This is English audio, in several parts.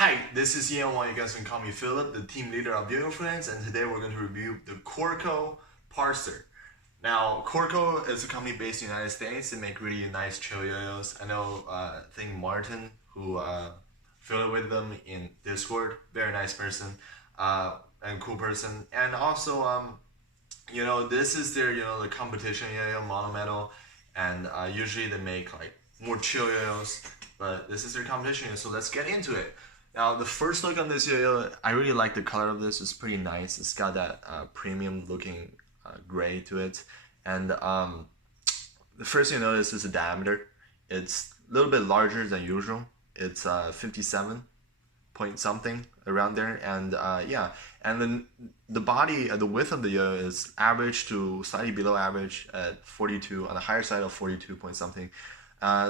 Hi, this is Ian Wang. You guys can call me Philip, the team leader of Yo-Yo Friends, and today we're going to review the Parser. Now, Corco is a company based in the United States. They make really nice chill yo-yos. I know, I think Martin, who affiliated with them in Discord, very nice person and cool person. And also, this is their, the competition yo-yo, mono-metal, and usually they make like more chill yo-yos, but this is their competition, so let's get into it. Now, the first look on this yo-yo, I really like the color of this. It's pretty nice. It's got that premium looking gray to it. And the first thing you notice is the diameter. It's a little bit larger than usual. It's 57 point something around there. And yeah, and then the body, the width of the yo is average to slightly below average at 42, on the higher side of 42 point something.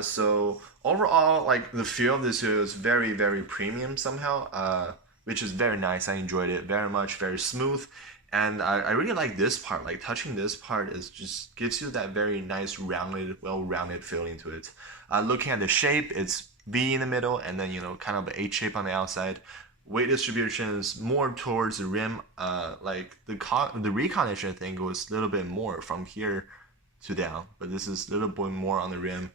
So overall, like the feel of this is very, very premium somehow, which is very nice. I enjoyed it very much, very smooth. And I really like this part, like touching this part is just gives you that very nice rounded, well-rounded feeling to it. Looking at the shape, it's V in the middle and then, kind of an H shape on the outside. Weight distribution is more towards the rim. Like the recondition, I think, was a little bit more from here to down, but this is a little bit more on the rim.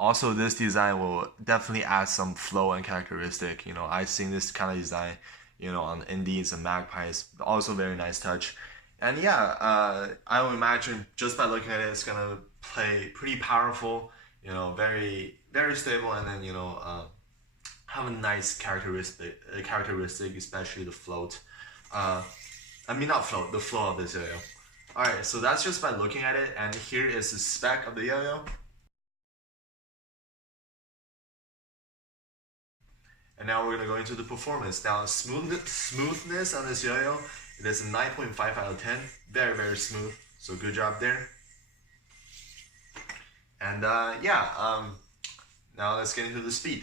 Also, this design will definitely add some flow and characteristic. I've seen this kind of design, on Indies and Magpies. Also very nice touch. And yeah, I would imagine just by looking at it, it's gonna play pretty powerful. Very very stable, and then have a nice characteristic, especially the float. I mean not float, the flow of this yo-yo. Alright, so that's just by looking at it, and here is the spec of the yo-yo. And now we're going to go into the performance. Now, smoothness on this yo-yo, it is a 9.5 out of 10. Very, very smooth. So good job there. And yeah, now let's get into the speed.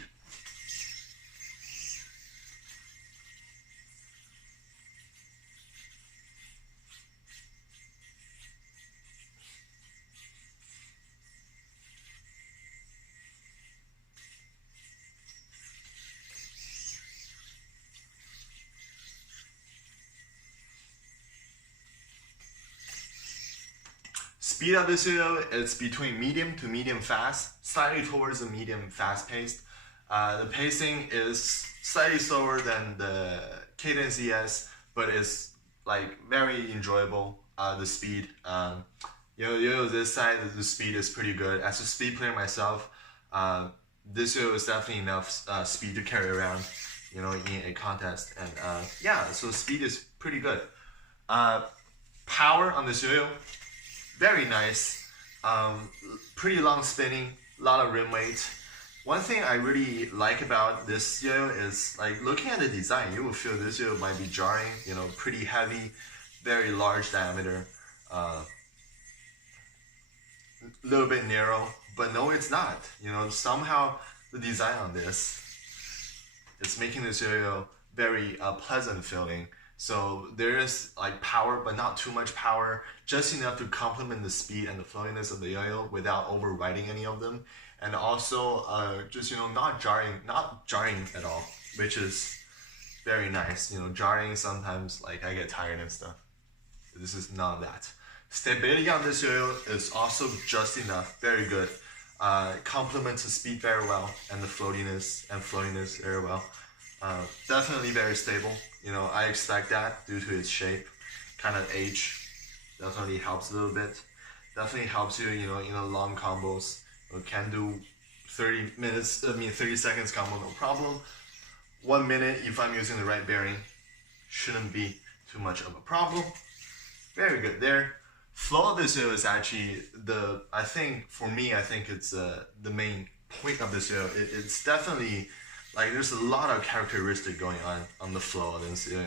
Speed of this yo-yo is between medium to medium fast, slightly towards the medium fast paced. The pacing is slightly slower than the Cadence ES, but it's like very enjoyable. The speed, yo-yo this side, the speed is pretty good. As a speed player myself, this yo-yo is definitely enough speed to carry around, in a contest. And yeah, so speed is pretty good. Power on this yo-yo, very nice. Pretty long spinning, a lot of rim weight. One thing I really like about this yo is like looking at the design, you will feel this yo might be jarring. Pretty heavy, very large diameter, little bit narrow, but no, it's not. Somehow the design on this, it's making this yo very pleasant feeling. So there is like power, but not too much power, just enough to complement the speed and the flowiness of the yo-yo without overriding any of them. And also just not jarring at all, which is very nice. Jarring sometimes, like I get tired and stuff. This is none of that. Stability on this yo-yo is also just enough, very good. Complements the speed very well, and the floatiness and flowiness very well. Definitely very stable. I expect that due to its shape. Kind of H definitely helps a little bit. Definitely helps you, long combos. Can do 30 seconds combo, no problem. 1 minute if I'm using the right bearing. Shouldn't be too much of a problem. Very good there. Flow of this yo is actually I think it's the main point of this yo. It's definitely like there's a lot of characteristic going on the flow of this yo,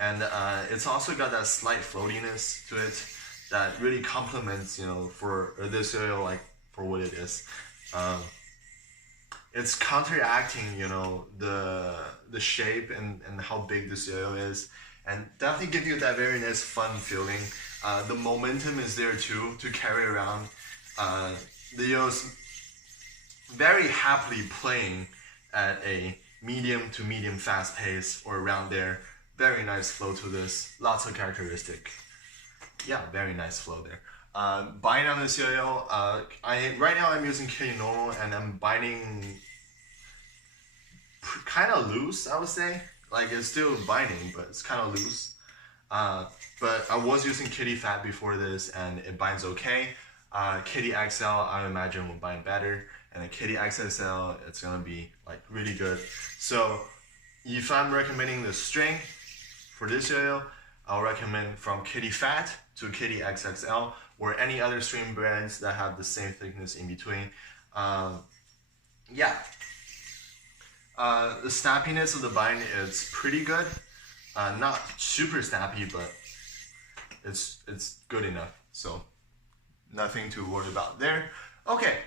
and it's also got that slight floatiness to it that really complements for this yo like for what it is. It's counteracting the shape and how big this yo is, and definitely give you that very nice fun feeling. The momentum is there too to carry around. The yo's very happily playing at a medium to medium fast pace or around there. Very nice flow to this, lots of characteristic. Yeah, very nice flow there. Binding on this yo-yo, right now I'm using kitty normal and I'm binding kind of loose, I would say. Like it's still binding, but it's kind of loose. But I was using kitty fat before this and it binds okay. Kitty XL I imagine will bind better, and a kitty XXL it's gonna be like really good. So if I'm recommending the string for this yo-yo, I'll recommend from kitty fat to kitty XXL or any other string brands that have the same thickness in between. Yeah. The snappiness of the bind is pretty good. Not super snappy, but it's good enough. So nothing to worry about there. Okay,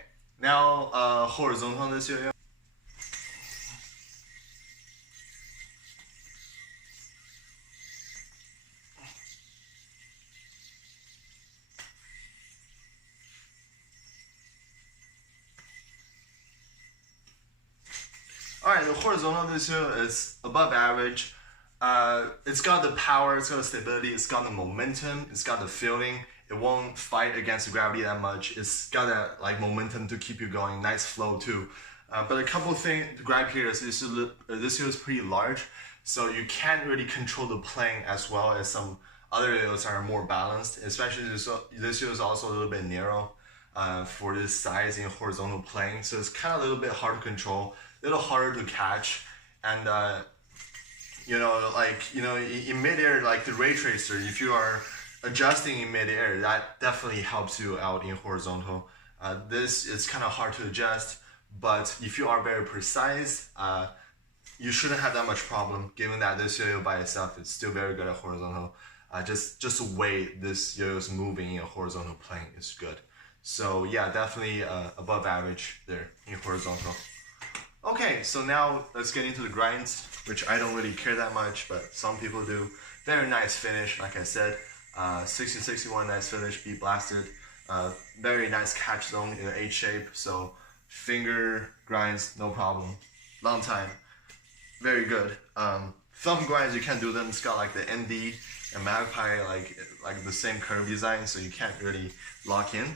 now horizontal this yo-yo. Alright, the horizontal this yo is above average. It's got the power, it's got the stability, it's got the momentum, it's got the feeling. It won't fight against gravity that much. It's got that like momentum to keep you going. Nice flow too. But a couple things to grab here is this yo is pretty large, so you can't really control the playing as well as some other yo-yos are more balanced. Especially this yo is also a little bit narrow for this size in horizontal playing, so it's kind of a little bit hard to control, a little harder to catch, and in midair, like the ray tracer, if you are adjusting in midair, that definitely helps you out in horizontal. This is kind of hard to adjust, but if you are very precise, you shouldn't have that much problem, given that this yo-yo by itself is still very good at horizontal. Just the way this yo-yo is moving in a horizontal plane is good. So yeah, definitely above average there in horizontal. Okay, so now let's get into the grinds, which I don't really care that much, but some people do. Very nice finish, like I said. 60-61, nice finish, beat blasted. Very nice catch zone in the H shape, so finger grinds, no problem. Long time, very good. Thumb grinds, you can do them. It's got like the ND and Magpie, like the same curve design, so you can't really lock in.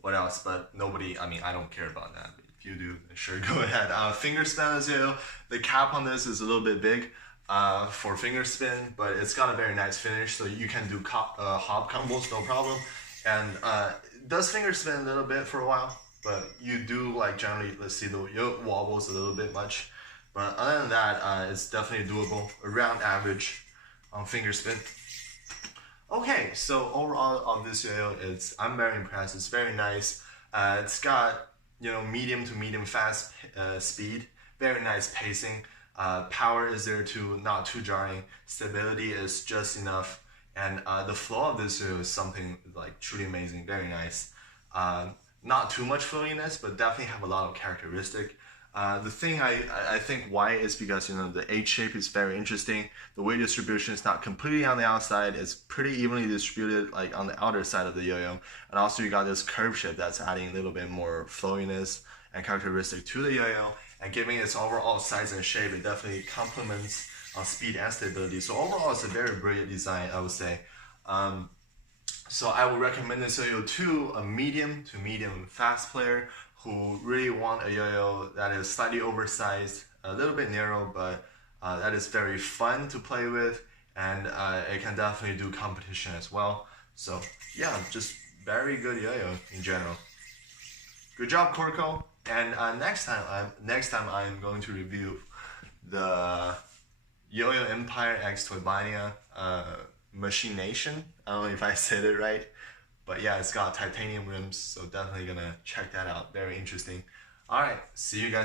What else? But nobody, I don't care about that. If you do, sure, go ahead. Finger spin as you know, the cap on this is a little bit big for finger spin, but it's got a very nice finish, so you can do hop combos, no problem. And it does finger spin a little bit for a while, but you do like generally, let's see, the yoke wobbles a little bit much. But other than that, it's definitely doable, around average on finger spin. Okay, so overall on this yo-yo, I'm very impressed. It's very nice. It's got medium to medium fast speed, very nice pacing. Power is there too, not too jarring. Stability is just enough, and the flow of this yo-yo is something like truly amazing. Very nice. Not too much flowiness, but definitely have a lot of characteristic. The thing I think why is because the H shape is very interesting. The weight distribution is not completely on the outside. It's pretty evenly distributed like on the outer side of the yo-yo. And also you got this curve shape that's adding a little bit more flowiness and characteristic to the yo-yo, and giving its overall size and shape, it definitely complements on speed and stability. So overall it's a very brilliant design, I would say. So I would recommend this yo-yo to a medium to medium fast player who really want a yo-yo that is slightly oversized, a little bit narrow, but that is very fun to play with, and it can definitely do competition as well. So yeah, just very good yo-yo in general. Good job, Corco. And next time I'm going to review the Yo-Yo Empire X Toymania Machination. I don't know if I said it right. But yeah, it's got titanium rims, so definitely gonna check that out. Very interesting. Alright, see you guys.